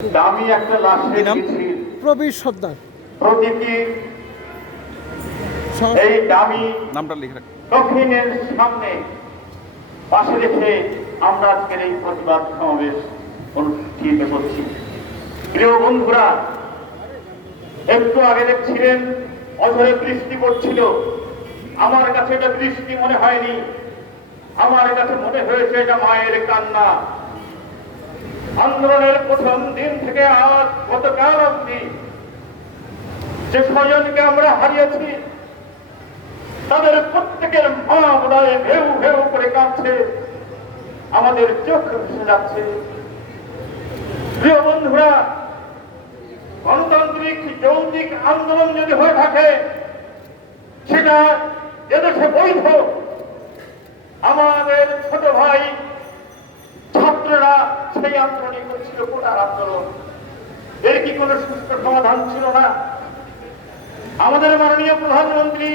দামি একটা লাশের মিছিল প্রবীর সর্দার প্রতীকী এই দামি নামটা লিখে কফিনের সামনে পাশে রেখে আমরা আজকের এই প্রতিবাদ সমাবেশ অনুষ্ঠিত করছি। প্রিয় বন্ধুরা, একটু আগে দেখছিলেন অঝরে বৃষ্টি পড়ছিল। আমার কাছে এটা বৃষ্টি মনে হয়নি, আমার কাছে মনে হয়েছে এটা মায়ের কান্না। আন্দোলনের প্রথম দিন থেকে আজ গতকাল অবধি যে স্বজনকে আমরা হারিয়েছি, তাদের প্রত্যেকের মা বোধহয় ভেউ ভেউ করে কাঁদছে, আমাদের চোখ ভেসে যাচ্ছে। প্রিয় বন্ধুরা, গণতান্ত্রিক যৌক্তিক আন্দোলন যদি হয়ে থাকে, সেটা এদেশে বৈধ। আমাদের ছোট ভাই ছাত্ররা সেই আন্দোলনই করছিল, কোটার আন্দোলন। এর কি কোনো সুস্থ সমাধান ছিল না? আমাদের মাননীয় প্রধানমন্ত্রী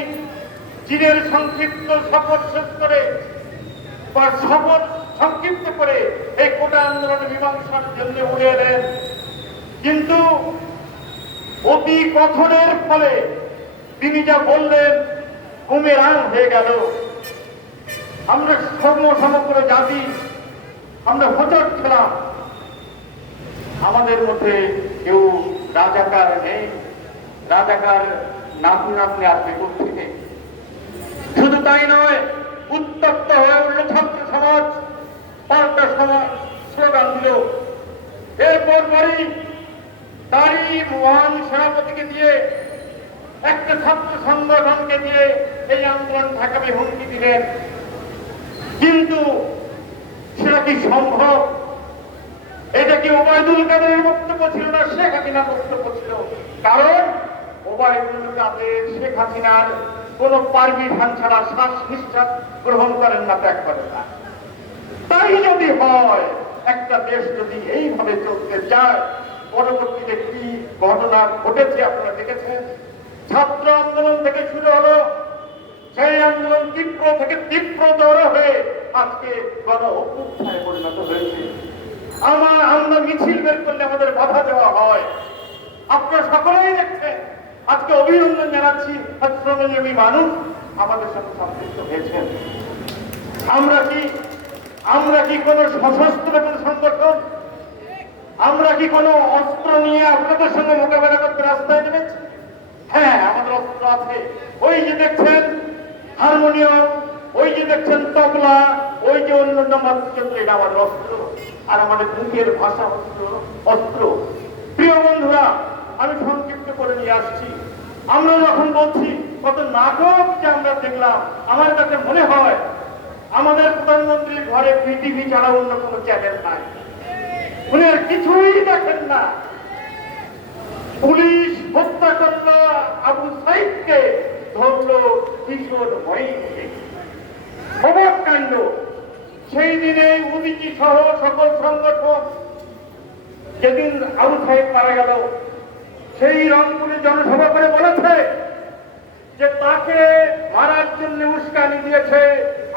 চীনের সংক্ষিপ্ত শপথ শেষ করে বা শপথ সংক্ষিপ্ত করে এই কোটা আন্দোলন মীমাংসার জন্য উড়ে এলেন, কিন্তু অতি কথনের ফলে তিনি যা বললেন বুমেরাং হয়ে গেল। আমরা সমগ্র জাতি আমরা হোঁচট খেলাম। আমাদের মধ্যে কেউ রাজাকার নেই, রাজাকার নাতনি নাতনি আসবে কোথেকে? শুধু তাই নয়, উত্তপ্ত হয়ে উঠল ছাত্র সমাজ, পাল্টা সমাজ স্লোগান দিল। এরপর পরই তারই মহান সেনাপতিকে দিয়ে একটা ছাত্র সংগঠনকে দিয়ে এই আন্দোলন ঠেকাবে হুমকি দিলেন। কিন্তু সেটা কি সম্ভব? এটা কি ওবায়দুল কাদেরের বক্তব্য ছিল না শেখ হাসিনার বক্তব্য ছিল? কারণ ওবায়দুল কাদের শেখ হাসিনার কোন পারমিশন ছাড়া শ্বাস নিঃশ্বাস গ্রহণ করেন না, ত্যাগ করেন না। তাই যদি হয়, একটা দেশ যদি এইভাবে চলতে চায়, পরবর্তীতে কি ঘটনা ঘটেছে আপনারা দেখেছেন। ছাত্র আন্দোলন থেকে শুরু হলো, সেই আন্দোলন তীব্র থেকে তীব্রতর হয়ে আজকে গণ অভ্যুত্থানে পরিণত হয়েছে। আমরা মিছিল বের করলে আমাদের বাধা দেওয়া হয়। আপনারা সকলেই দেখছেন, আজকে অভিনন্দন জানাচ্ছি শ্রমজীবী মানুষ আমাদের সাথে সম্পৃক্ত হয়েছেন। আমরা কি কোন সশস্ত্র কোন সংগঠন? আমরা কি কোন অস্ত্র নিয়ে আপনাদের সঙ্গে মোকাবেলা করতে রাস্তায় নেমেছি? হ্যাঁ, আমাদের অস্ত্র আছে। ওই যে দেখছেন হারমোনিয়াম, ওই যে দেখছেন তবলা, ওই যে অন্যান্য বাদ্যযন্ত্র, এটা আমাদের অস্ত্র। আর আমাদের মুখের ভাষা অস্ত্র। প্রিয় বন্ধুরা, আমি সংক্ষিপ্ত করে নিয়ে আসছি। আমরা যখন বলছি কত নাটক যে আমরা দেখলাম, আমার কাছে মনে হয় আমাদের প্রধানমন্ত্রীর ঘরে পিটিভি ছাড়া অন্য কোনো চ্যানেল নাই। উনি আর কিছুই দেখেন না। পুলিশ হত্যা করল আবু সাইদকে, ধরলো কিশোর অবাক কাণ্ড। সেই দিনে উদিচি সহ সকল সংগঠন, যেদিন আবু সাইদ মারা গেল, সেই রংপুরে জনসভা করে বলেছে যে তাকে মারার জন্য উস্কানি দিয়েছে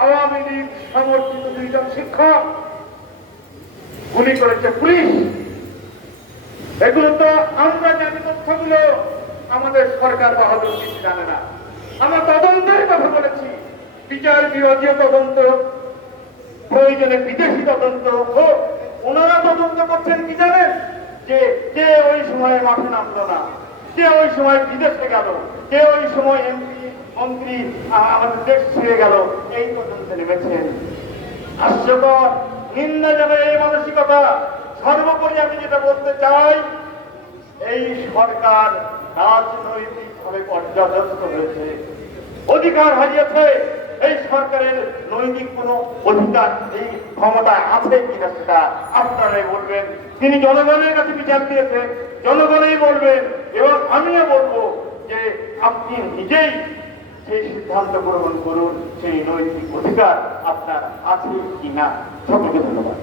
আওয়ামী লীগ সমর্থিত দুইজন শিক্ষক, গুলি করেছে পুলিশ। এগুলো তো আমরা জানি, তথ্যগুলো আমাদের সরকার বাহাদুর কিছু জানে না। আমরা তদন্তের কথা বলেছি, বিচার বিভাগীয় তদন্ত, প্রয়োজনে বিদেশি তদন্ত হোক। ওনারা তদন্ত করছেন কি জানেন? যে কে ওই সময় মাঠে নামলো না, কে ওই সময় বিদেশে গেল, কে ওই সময় এমপি মন্ত্রী আমাদের দেশ ছেড়ে গেল, এই তদন্তে নেমেছেন। হাস্যকর, নিন্দা যাবে এই মানসিকতা। সর্বোপরি আমি যেটা বলতে চাই, এই সরকার রাজনৈতিকভাবে পর্যাদস্ত হয়েছে, অধিকার হারিয়েছে। এই সরকারের নৈতিক কোন অধিকার, এই ক্ষমতা আছে কিনা সেটা আপনারাই বলবেন। তিনি জনগণের কাছে বিচার দিয়েছেন, জনগণই বলবেন। এবং আমিও বলবো যে আপনি নিজেই সেই সিদ্ধান্ত গ্রহণ করুন, সেই নৈতিক অধিকার আপনার আছে কিনা। সকলকে ধন্যবাদ।